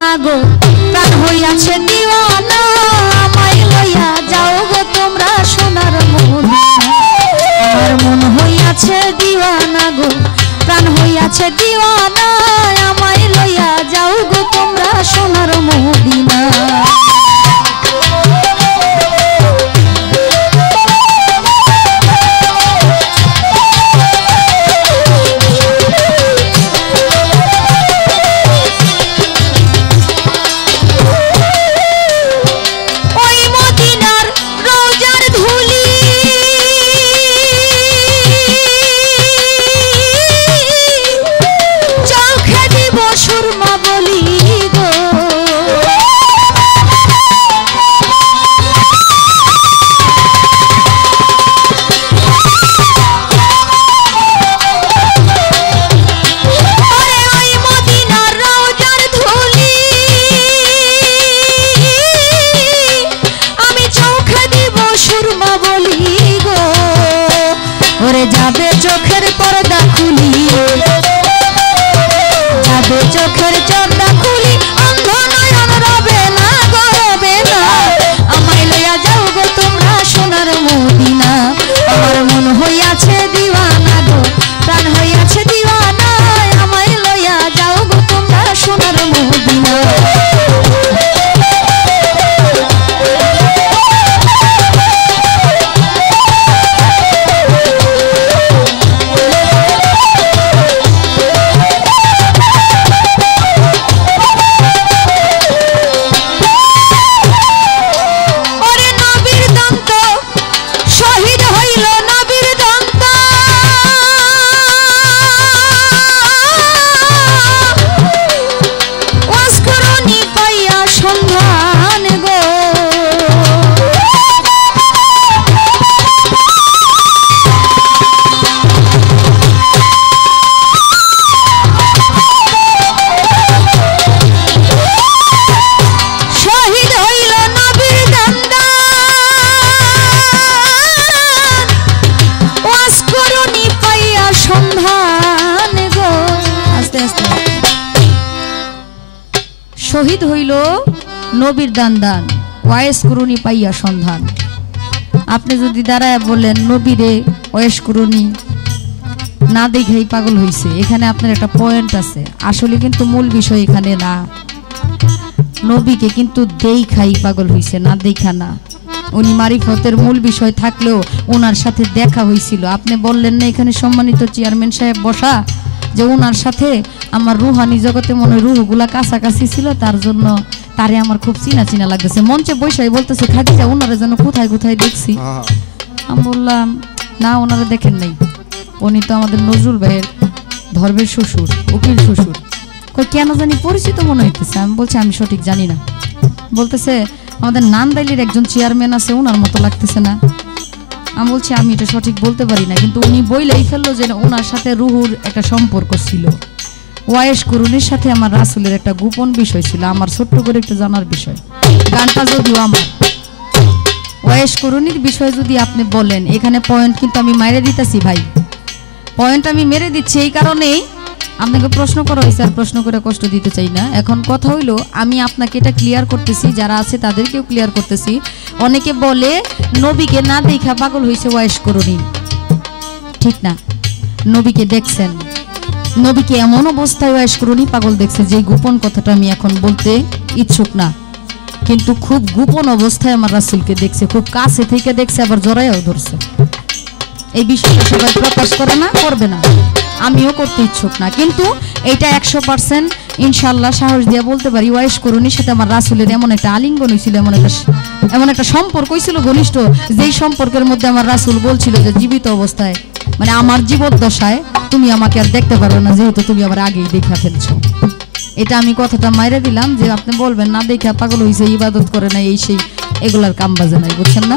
গো প্রাণ হইয়াছে দিওয়ানা আমায় লইয়া যাও গো তোমরা সোনার মদিনা আমার মন হইয়াছে দিওয়ানা গো প্রাণ হইয়াছে দিওয়ানা আমায় লইয়া যাও গো তোমরা সোনার মদিনা শহীদ হইল নবীর দান দান ওয়াইস করুনি পাইয়া সন্ধান। আপনি যদি দাঁড়ায় বলেন নবীরে ওয়াইস করুনি না দেখেই পাগল হইছে, এখানে আপনার একটা পয়েন্ট আছে। আসলে কিন্তু মূল বিষয় এখানে না, নবীকে কিন্তু দেখাই পাগল হইছে, না দেখা না। উনি মারিফতের মূল বিষয় থাকলেও ওনার সাথে দেখা হয়েছিল। আপনি বললেন না এখানে সম্মানিত চেয়ারম্যান সাহেব বসা যে ওনার সাথে আমার রুহানি জগতে মনে রুহগুলা কাছাকাছি ছিল, তার জন্য তারে আমার খুব চিনা চিনা লাগতেছে। মঞ্চে বৈশাই বলতেছে খাদিজা ওনারা যেন কোথায় কোথায় দেখছি। আমি বললাম না, ওনারা দেখেন নাই, উনি তো আমাদের নজরুল ভাইয়ের ধর্মের শ্বশুর, উকিল শ্বশুর। কই কেন জানি পরিচিত মনে হইতেছে। আমি বলছি আমি সঠিক জানি না। বলতেছে আমাদের নান্দাইলের একজন চেয়ারম্যান আছে, ওনার মতো লাগতেছে না। আমি বলছি আমি এটা সঠিক বলতে পারি না, কিন্তু উনি বইলেই ফেললো যে ওনার সাথে রুহুর একটা সম্পর্ক ছিল। ওয়াইস করুনির সাথে আমার রাসূলের একটা গোপন বিষয় ছিল, আমার ছোট্ট করে একটু জানার বিষয়। গানটা যদিও আমার ওয়াইস করুনির বিষয় যদি আপনি বলেন, এখানে পয়েন্ট কিন্তু আমি মেরে দিতেছি ভাই, পয়েন্ট আমি মেরে দিচ্ছি। এই কারণেই আপনাকে প্রশ্ন করা হয়েছে, আর প্রশ্ন করে কষ্ট দিতে চাই না। এখন কথা হইলো আমি আপনাকে এটা ক্লিয়ার করতেছি, যারা আছে তাদেরকেও ক্লিয়ার করতেছি। অনেকে বলে নবীকে না দেখা পাগল হয়েছে ওয়াইস করুনি, ঠিক না। নবীকে দেখছেন, নবীকে এমন অবস্থায় ওয়াইস করুনি পাগল দেখছে যে গোপন কথাটা আমি এখন বলতে ইচ্ছুক না, কিন্তু খুব গোপন অবস্থায় আমার রাসূলকে দেখছে, খুব কাছে থেকে দেখছে, আবার জড়াইও ধরছে। এই বিষয়টা সবাই প্রকাশ করে না, করবে না, আমিও করতে ইচ্ছুক না, কিন্তু এটা 100% ইনশাআল্লাহ সাহস দিয়ে বলতে পারি ওয়াইস করুনির সাথে আমার রাসূলের এমন একটা আলিঙ্গন হয়েছিল, এমন একটা সম্পর্ক হয়েছিল ঘনিষ্ঠ, যেই সম্পর্কের মধ্যে আমার রাসূল বলছিল যে জীবিত অবস্থায়, মানে আমার জীবদ্দশায় তুমি আমাকে আর দেখতে পারবে না, যেহেতু তুমি আমার আগেই দেখা ফেলছো। এটা আমি কথাটা মাইরে দিলাম যে আপনি বলবেন না দেখা পাগল হয়েছে, ইবাদত করে না, এই সেই এগুলার কাম বাজে নাই, বুঝছেন না।